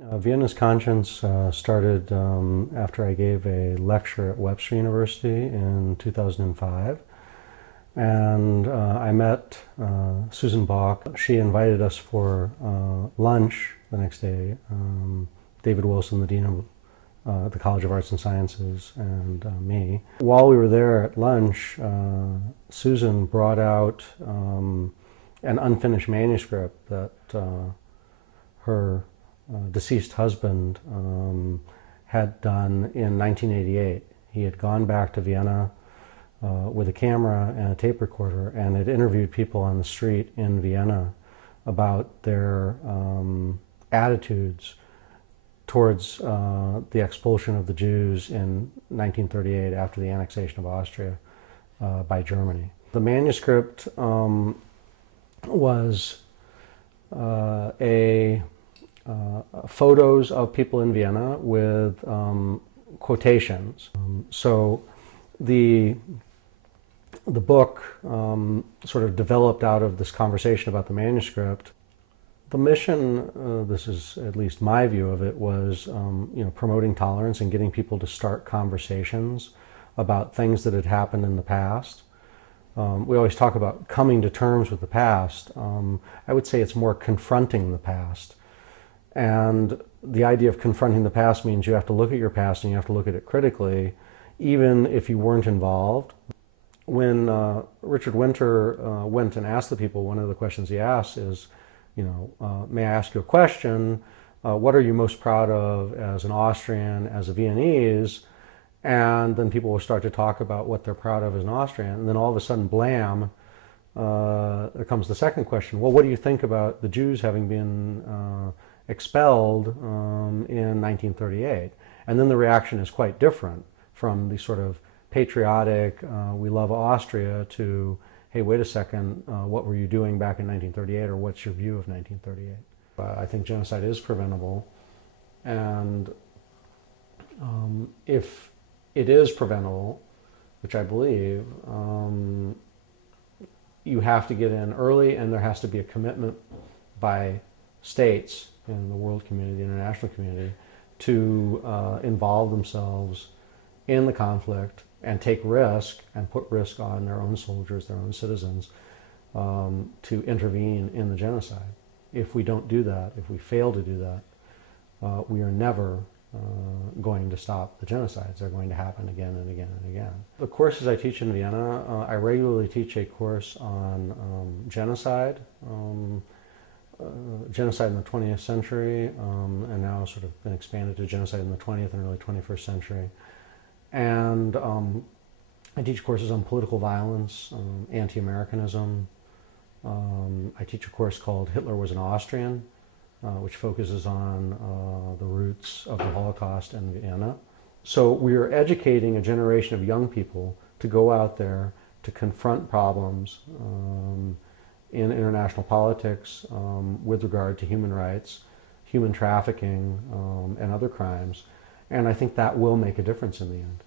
Vienna's Conscience started after I gave a lecture at Webster University in 2005. And I met Susan Bach. She invited us for lunch the next day. David Wilson, the dean of the College of Arts and Sciences, and me. While we were there at lunch, Susan brought out an unfinished manuscript that her deceased husband had done in 1988. He had gone back to Vienna with a camera and a tape recorder and had interviewed people on the street in Vienna about their attitudes towards the expulsion of the Jews in 1938 after the annexation of Austria by Germany. The manuscript was photos of people in Vienna with quotations. So the book sort of developed out of this conversation about the manuscript. The mission, this is at least my view of it, was promoting tolerance and getting people to start conversations about things that had happened in the past. We always talk about coming to terms with the past. I would say it's more confronting the past. And the idea of confronting the past means you have to look at your past and you have to look at it critically, even if you weren't involved. When Richard Winter went and asked the people, one of the questions he asked is, may I ask you a question? What are you most proud of as an Austrian, as a Viennese? And then people will start to talk about what they're proud of as an Austrian. And then all of a sudden, blam, there comes the second question. Well, what do you think about the Jews having been expelled in 1938? And then the reaction is quite different from the sort of patriotic, we love Austria, to, hey, wait a second, what were you doing back in 1938, or what's your view of 1938? I think genocide is preventable, and if it is preventable, which I believe, you have to get in early, and there has to be a commitment by states in the world community, the international community, to involve themselves in the conflict and take risk and put risk on their own soldiers, their own citizens, to intervene in the genocide. If we don't do that, if we fail to do that, we are never going to stop the genocides. They're going to happen again and again and again. The courses I teach in Vienna, I regularly teach a course on genocide, genocide in the 20th century, and now sort of been expanded to genocide in the 20th and early 21st century. And I teach courses on political violence, anti-Americanism. I teach a course called Hitler Was an Austrian, which focuses on the roots of the Holocaust in Vienna. So we are educating a generation of young people to go out there to confront problems in international politics with regard to human rights, human trafficking, and other crimes. And I think that will make a difference in the end.